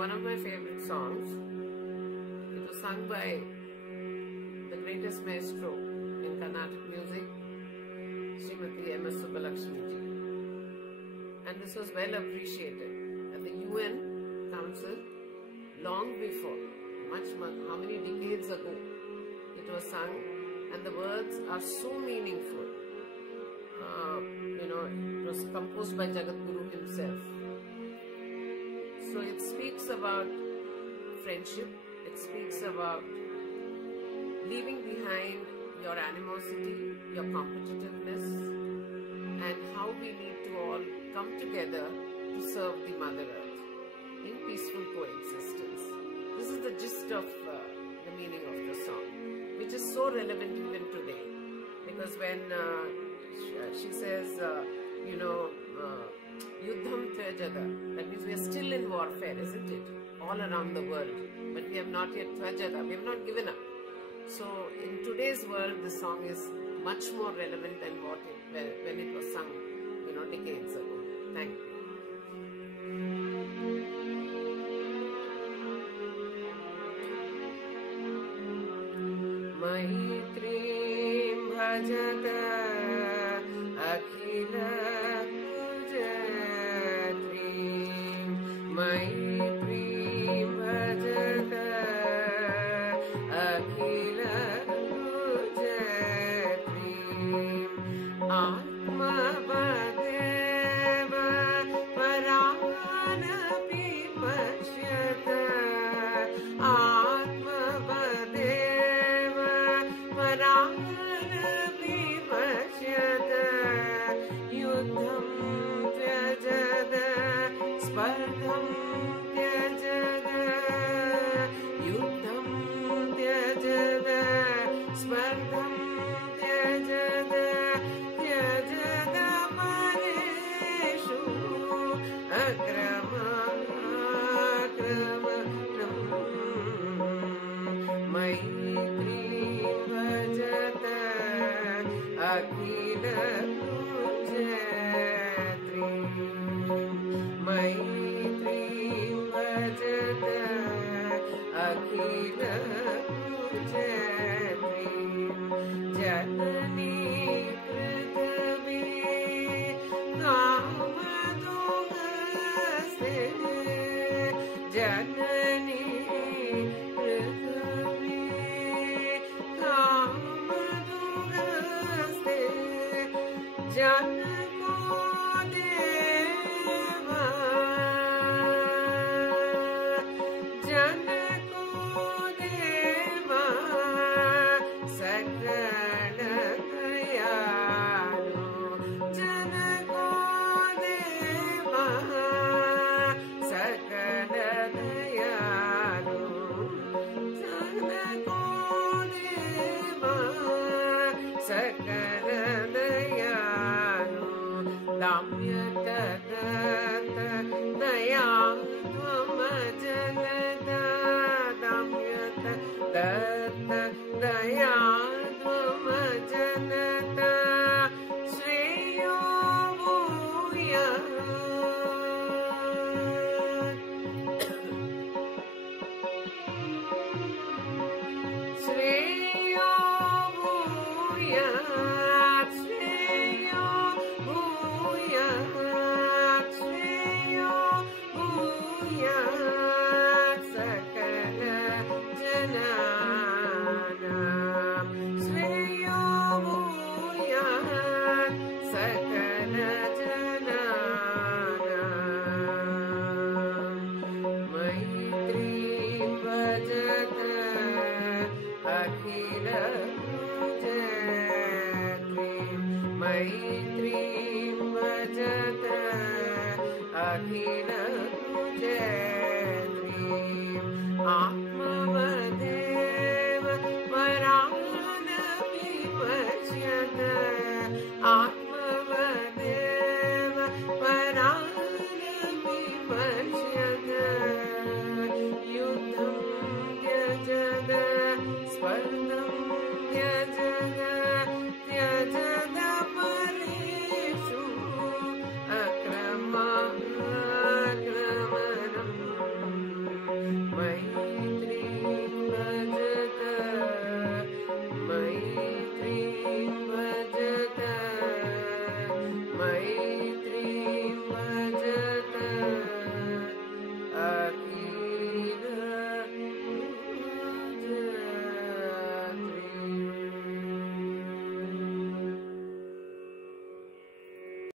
one of my favorite songs. It was sung by the greatest maestro in Carnatic music, Srimati M.S. Subbulakshmi ji. And this was well appreciated at the UN Council long before, how many decades ago it was sung, and the words are so meaningful. It was composed by Jagadguru himself. So it speaks about friendship, it speaks about leaving behind your animosity, your competitiveness, and how we need to all come together to serve the Mother Earth in peaceful coexistence. This is the gist of the meaning of the song, which is so relevant even today, because when she says, Yuddham Tvajada, that means we are still in warfare, isn't it? All around the world, but we have not yet Tvajada, we have not given up. So in today's world, the song is much more relevant than when it was sung, decades ago. Thank you. Maitrim bhajata akhila pujatrim, Maitrim bhajata akhila pujatrim, Atma vadeva parana pipashyata, Atma vadeva parana pipashyata, Yuddham tyajada spardham tyajada, Yuddham tyajada spardham tyajada, tyajada pareshu akramakramanam, Maitrim bhajata akhila pujatrim, Maitrim bhajata akhila pujatrim, Janani prithvi kamadugaste, Janani prithvi kamadugaste, Janako deva, Janako deva, Sakala dayalu, Janako deva, Sakala dayalu, Janako deva, Sakala dayalu, Damyata data dayatvam janata, Damyata data dayatvam janata, Shreyo bhuyat, Shreyo bhuyat, Shreyo bhuyat, Shreyo bhuyat, sakala jananam, Shreyo bhuyat, sakala jananam, Maitrim bhajata akhila pujatrim, Maitrim bhajata akhila pujatrim.